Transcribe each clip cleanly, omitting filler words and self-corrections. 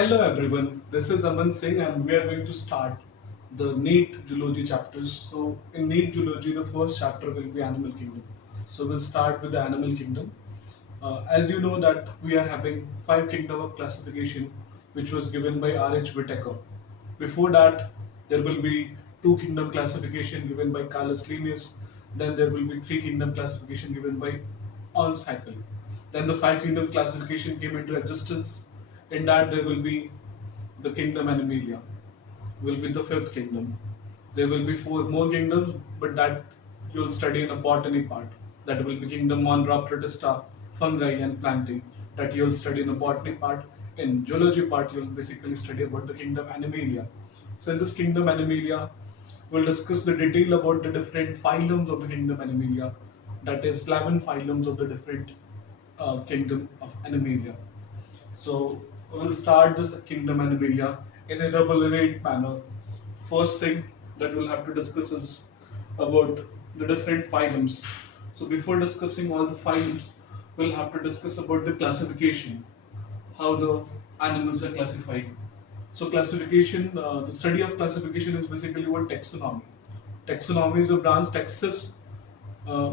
Hello everyone, this is Aman Singh and we are going to start the neet zoology chapters. So in neet zoology the first chapter will be animal kingdom. So we'll start with the animal kingdom. As you know that we are having five kingdom of classification which was given by R.H. Whitaker. Before that there will be two kingdom classification given by Carlos Linnaeus. Then there will be three kingdom classification given by Ernst Haeckel. Then the five kingdom classification came into existence. In that there will be the kingdom Animalia, will be the fifth kingdom. There will be four more kingdoms, but that you'll study in a botany part. That will be kingdom Monra, Protista, fungi and plantae. That you'll study in a botany part. In zoology part, you'll basically study about the kingdom Animalia. So in this kingdom Animalia, we'll discuss the detail about the different phylums of the kingdom Animalia. That is 11 phylums of the different kingdom of Animalia. So we'll start this kingdom Animalia in a elaborate manner. First thing that we'll have to discuss is about the different phylums. So before discussing all the phylums, we'll have to discuss about the classification, how the animals are classified. So classification, the study of classification is basically what taxonomy. Taxonomy is a branch. Taxus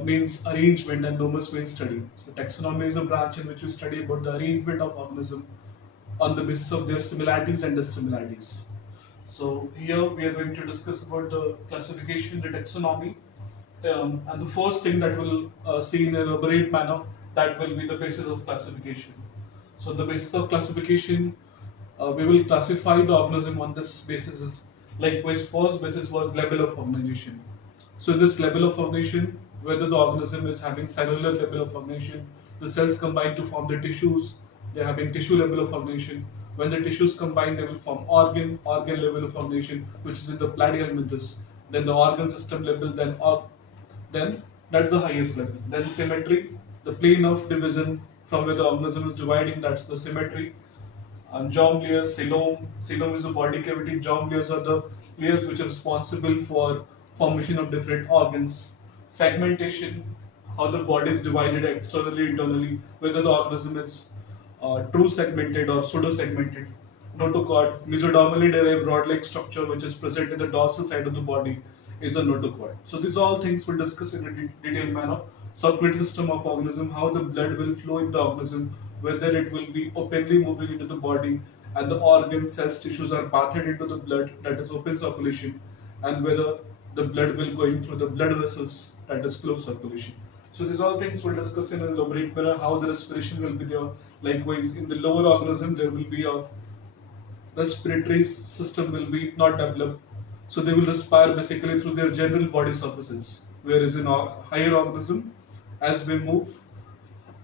means arrangement and nomos means study. So taxonomy is a branch in which we study about the arrangement of organism on the basis of their similarities and dissimilarities. So here we are going to discuss about the classification, the taxonomy, and the first thing that we'll see in an elaborate manner, that will be the basis of classification. So the basis of classification, we will classify the organism on this basis. Likewise, first basis was level of organization. So in this level of organization, whether the organism is having cellular level of organization, the cells combine to form the tissues, they are having tissue level of organization. When the tissues combine, they will form organ level of organization, which is in the plateal mythus. Then the organ system level, then that's the highest level. Then symmetry, the plane of division from where the organism is dividing, that's the symmetry. And germ layers, coelom is the body cavity. Germ layers are the layers which are responsible for formation of different organs. Segmentation, how the body is divided externally, internally, whether the organism is true segmented or pseudo segmented. Notochord, mesodermally derived rod-like structure which is present in the dorsal side of the body is a notochord. So these all things we'll discuss in a detailed manner. Circulatory system of organism, how the blood will flow in the organism, whether it will be openly moving into the body and the organs, cells, tissues are bathed into the blood, that is open circulation, and whether the blood will going through the blood vessels, that is closed circulation. So these all things we'll discuss in an elaborate manner, how the respiration will be there. Likewise, in the lower organism, there will be a respiratory system will be not developed. So they will respire basically through their general body surfaces. Whereas in a higher organism, as we move,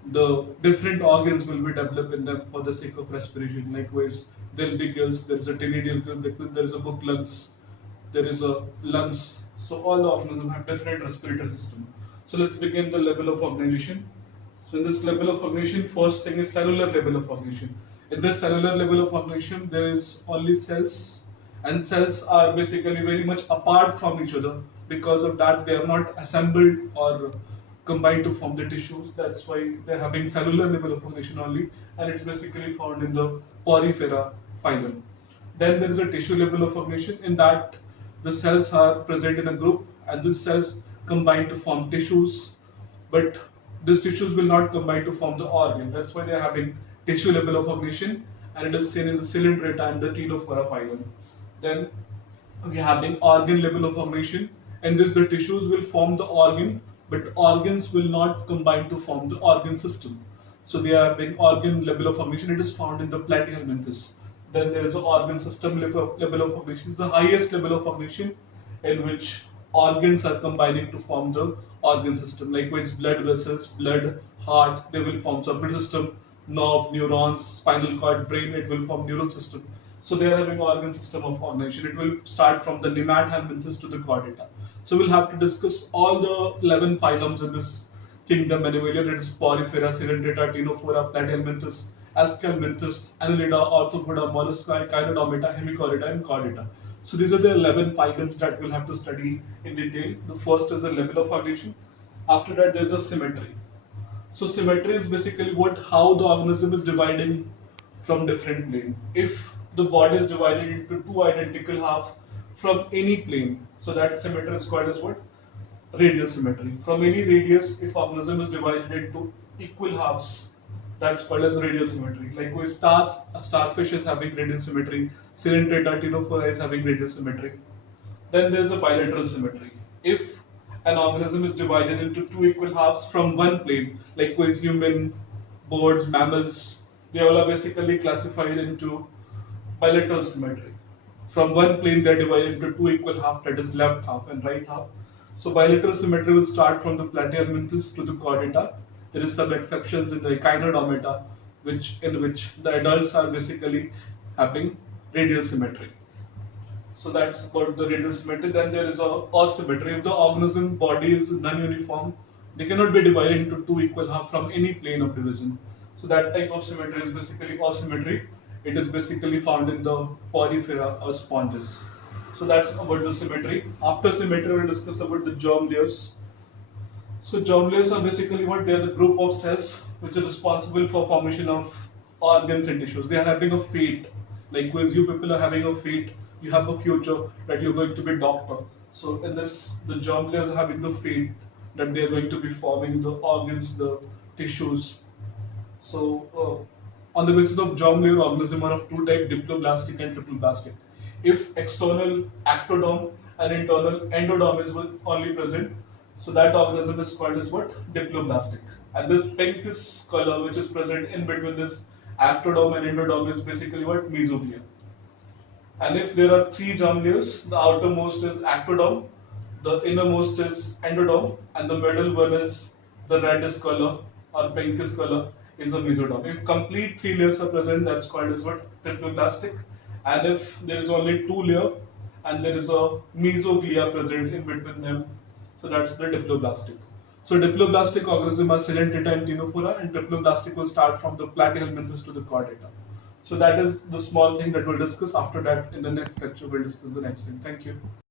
the different organs will be developed in them for the sake of respiration. Likewise, there will be gills, there is a tenidial gill, there is a book lungs, there is a lungs. So all the organisms have different respiratory system. So let's begin the level of organization. So in this level of organization, first thing is cellular level of organization. In this cellular level of organization, there is only cells, and cells are basically very much apart from each other. Because of that, they are not assembled or combined to form the tissues. That's why they're having cellular level of organization only, and it's basically found in the Porifera phylum. Then there is a tissue level of organization. In that, the cells are present in a group, and these cells combine to form tissues, but these tissues will not combine to form the organ. That's why they are having tissue level of organization, and it is seen in the Cylindrata and the Ctenophora phylum. Then we are having organ level of organization. In this, the tissues will form the organ, but organs will not combine to form the organ system. So they are having organ level of formation. It is found in the plateal mythus. Then there is an organ system level of formation. It's the highest level of formation in which organs are combining to form the organ system. Likewise, blood vessels, blood, heart, they will form circulatory system, nerves, neurons, spinal cord, brain, it will form neural system. So they are having organ system of organization. It will start from the nemathelminthes to the chordata. So we'll have to discuss all the 11 phylums in this kingdom Animalia. That is Porifera, Cylindrata, Ctenophora, Platyhelminthes, Aschelminthes, Annelida, Arthropoda, Mollusca, Chirodomata, Hemichorida, and Chordata. So these are the 11 phylums that we'll have to study in detail. The first is the level of organization. After that, there is a symmetry. So symmetry is basically how the organism is dividing from different plane. If the body is divided into two identical half from any plane, so that symmetry is called as what? Radial symmetry. From any radius, if organism is divided into equal halves, that's called as radial symmetry. Like with stars, a starfish is having radial symmetry, Coelenterata ctenophora is having radial symmetry. Then there's a bilateral symmetry. If an organism is divided into two equal halves from one plane, like with human, birds, mammals, they all are basically classified into bilateral symmetry. From one plane, they're divided into two equal halves, that is left half and right half. So bilateral symmetry will start from the plateal mentis to the chordata. There is some exceptions in the echinodermata, in which the adults are basically having radial symmetry. So that's about the radial symmetry. Then there is a asymmetry. If the organism body is non-uniform, they cannot be divided into two equal half from any plane of division. So that type of symmetry is basically asymmetry. It is basically found in the porifera or sponges. So that's about the symmetry. After symmetry, we'll discuss about the germ layers. So germ layers are basically what? They are the group of cells which are responsible for formation of organs and tissues. They are having a fate. Like as you people are having a fate, you have a future that you're going to be doctor. So in this, the germ layers are having the fate that they are going to be forming the organs, the tissues. So on the basis of germ layer, organism are of two types, diploblastic and triploblastic. If external ectoderm and internal endoderm is only present, so that organism is called as what? Diploblastic. And this pinkish color which is present in between this ectoderm and endoderm is basically what? Mesoglia. And if there are three germ layers, the outermost is ectoderm, the innermost is endoderm, and the middle one is the reddish color or pinkish color is a mesoderm. If complete three layers are present, that's called as what? Triploblastic. And if there is only two layer and there is a mesoglia present in between them, so that's the diploblastic. So diploblastic organism are Coelenterata and ctenophora, and triploblastic will start from the plateal mentis to the chordata. So that is the small thing that we'll discuss. After that, in the next lecture, we'll discuss the next thing. Thank you.